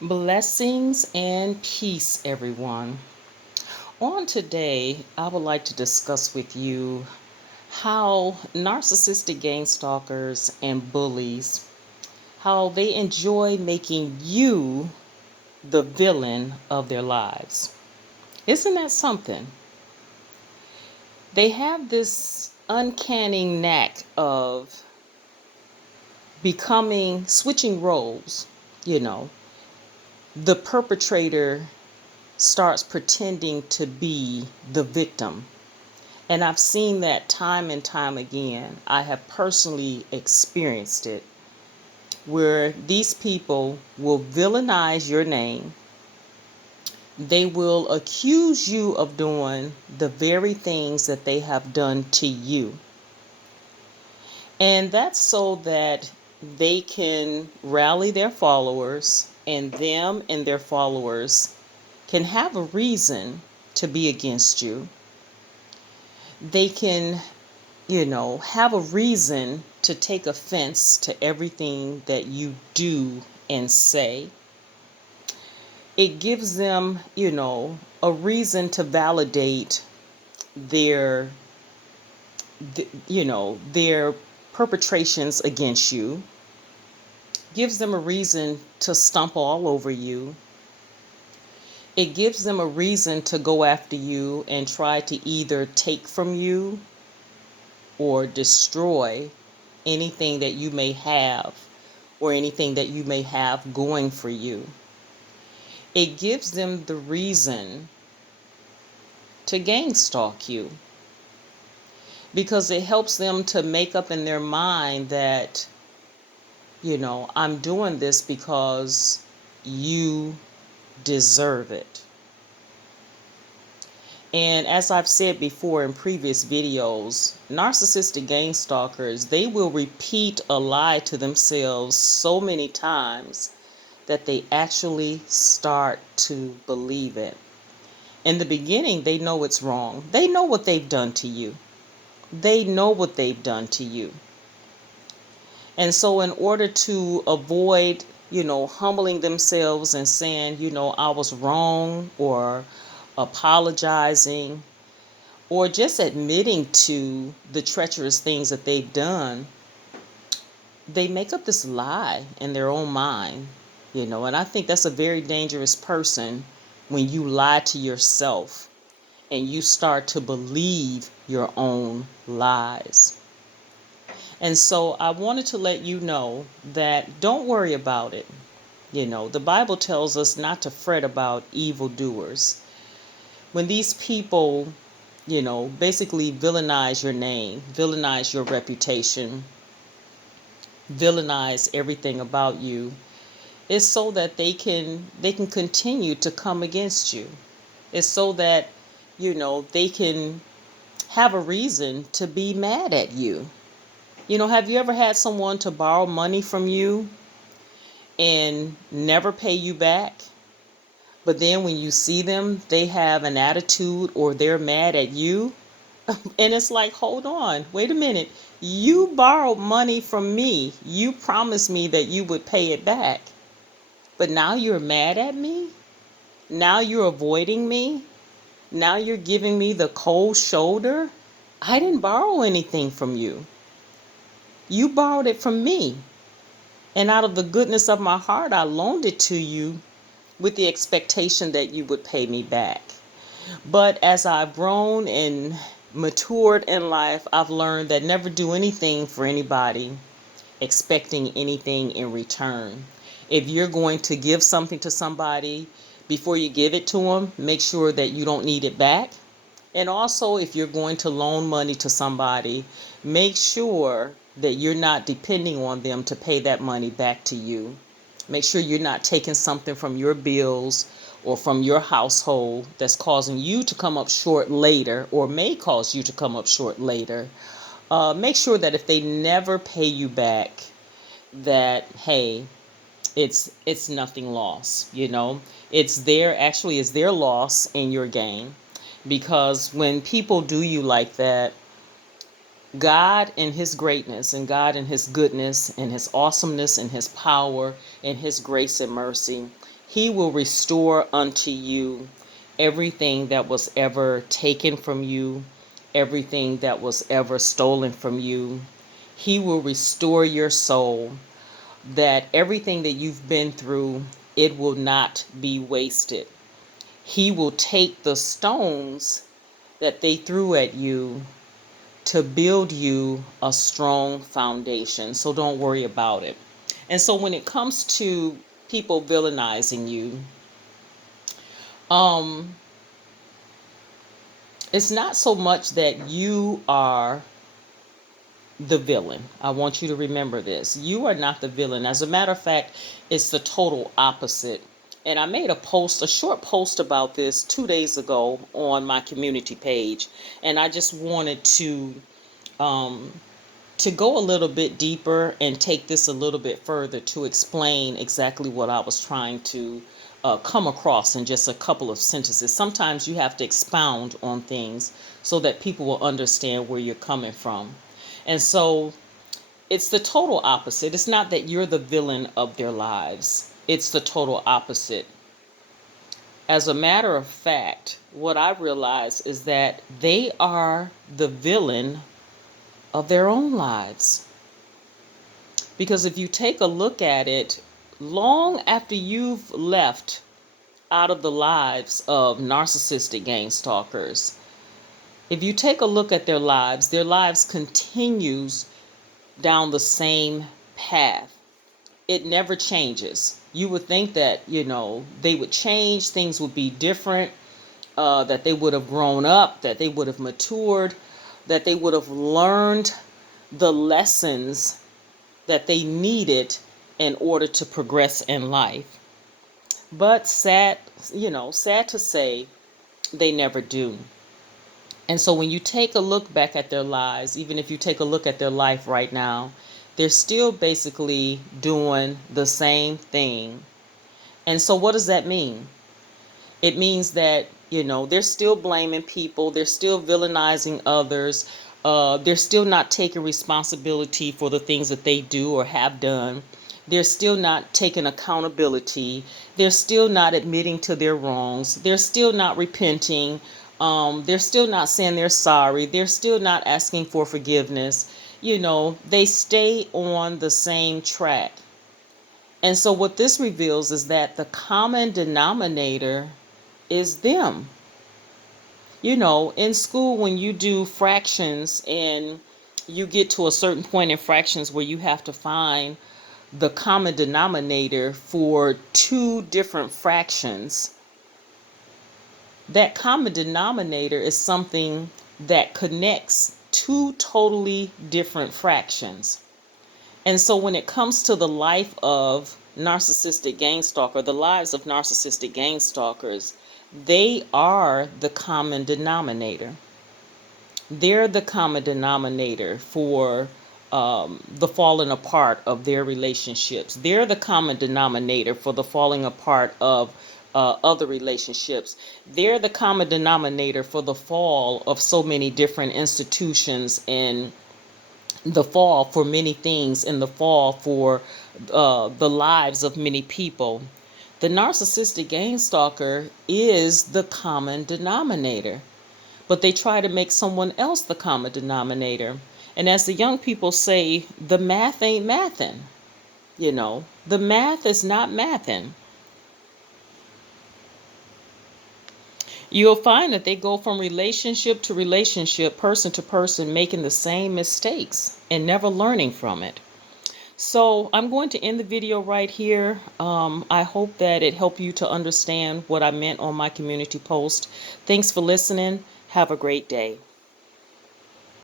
Blessings and peace, everyone. On today, I would like to discuss with you how narcissistic gang stalkers and bullies, how they enjoy making you the villain of their lives. Isn't that something? They have this uncanny knack of switching roles. You know, the perpetrator starts pretending to be the victim. And I've seen that time and time again. I have personally experienced it where these people will villainize your name. They will accuse you of doing the very things that they have done to you. And that's so that they can rally their followers, and them and their followers can have a reason to be against you. They can, have a reason to take offense to everything that you do and say. It gives them, a reason to validate their, their perpetrations against you. Gives them a reason to stomp all over you. It gives them a reason to go after you and try to either take from you or destroy anything that you may have or anything that you may have going for you. It gives them the reason to gang stalk you because it helps them to make up in their mind that, I'm doing this because you deserve it. And as I've said before in previous videos, narcissistic gang stalkers, they will repeat a lie to themselves so many times that they actually start to believe it. In the beginning, they know it's wrong. They know what they've done to you. They know what they've done to you. And so in order to avoid, humbling themselves and saying, I was wrong, or apologizing, or just admitting to the treacherous things that they've done, they make up this lie in their own mind, and I think that's a very dangerous person when you lie to yourself and you start to believe your own lies. And so I wanted to let you know that don't worry about it. The Bible tells us not to fret about evildoers. When these people, basically villainize your name, villainize your reputation, villainize everything about you, it's so that they can continue to come against you. It's so that, they can have a reason to be mad at you. Have you ever had someone to borrow money from you and never pay you back? But then when you see them, they have an attitude or they're mad at you. And it's like, hold on, wait a minute. You borrowed money from me. You promised me that you would pay it back. But now you're mad at me? Now you're avoiding me? Now you're giving me the cold shoulder? I didn't borrow anything from you. You borrowed it from me. And out of the goodness of my heart, I loaned it to you with the expectation that you would pay me back. But as I've grown and matured in life, I've learned that never do anything for anybody expecting anything in return. If you're going to give something to somebody, before you give it to them, make sure that you don't need it back. And also, if you're going to loan money to somebody, make sure that you're not depending on them to pay that money back to you. Make sure you're not taking something from your bills or from your household that's causing you to come up short later, or may cause you to come up short later. Make sure that if they never pay you back, that hey, it's nothing lost. It's their loss in your gain, because when people do you like that, God in his greatness and God in his goodness and his awesomeness and his power and his grace and mercy, he will restore unto you everything that was ever taken from you, everything that was ever stolen from you. He will restore your soul, that everything that you've been through, it will not be wasted. He will take the stones that they threw at you to build you a strong foundation. So don't worry about it. And so when it comes to people villainizing you, um, it's not so much that you are the villain. I want you to remember this. You are not the villain. As a matter of fact, it's the total opposite. And I made a post, a short post about this 2 days ago on my community page. And I just wanted um, to go a little bit deeper and take this a little bit further to explain exactly what I was trying to come across in just a couple of sentences. Sometimes you have to expound on things so that people will understand where you're coming from. And so it's the total opposite. It's not that you're the villain of their lives, it's the total opposite. As a matter of fact, what I realize is that they are the villain of their own lives. Because if you take a look at it, long after you've left out of the lives of narcissistic gang stalkers, if you take a look at their lives continues down the same path. It never changes. You would think that, they would change, things would be different, that they would have grown up, that they would have matured, that they would have learned the lessons that they needed in order to progress in life. But sad to say, they never do. And so when you take a look back at their lives, even if you take a look at their life right now, they're still basically doing the same thing. And so what does that mean? It means that, they're still blaming people, they're still villainizing others, they're still not taking responsibility for the things that they do or have done. They're still not taking accountability. They're still not admitting to their wrongs. They're still not repenting. They're still not saying they're sorry. They're still not asking for forgiveness. They stay on the same track. And so what this reveals is that the common denominator is them. In school, when you do fractions and you get to a certain point in fractions where you have to find the common denominator for two different fractions, that common denominator is something that connects two totally different fractions. And so when it comes to the life of narcissistic gang stalker, the lives of narcissistic gang stalkers, they are the common denominator. They're the common denominator for the falling apart of their relationships. They're the common denominator for the falling apart of other relationships. They're the common denominator for the fall of so many different institutions, and the fall for many things, and the fall for the lives of many people. The narcissistic gang stalker is the common denominator, but they try to make someone else the common denominator. And as the young people say, the math ain't mathin'. The math is not mathin'. You'll find that they go from relationship to relationship, person to person, making the same mistakes and never learning from it. So I'm going to end the video right here. I hope that it helped you to understand what I meant on my community post. Thanks for listening. Have a great day.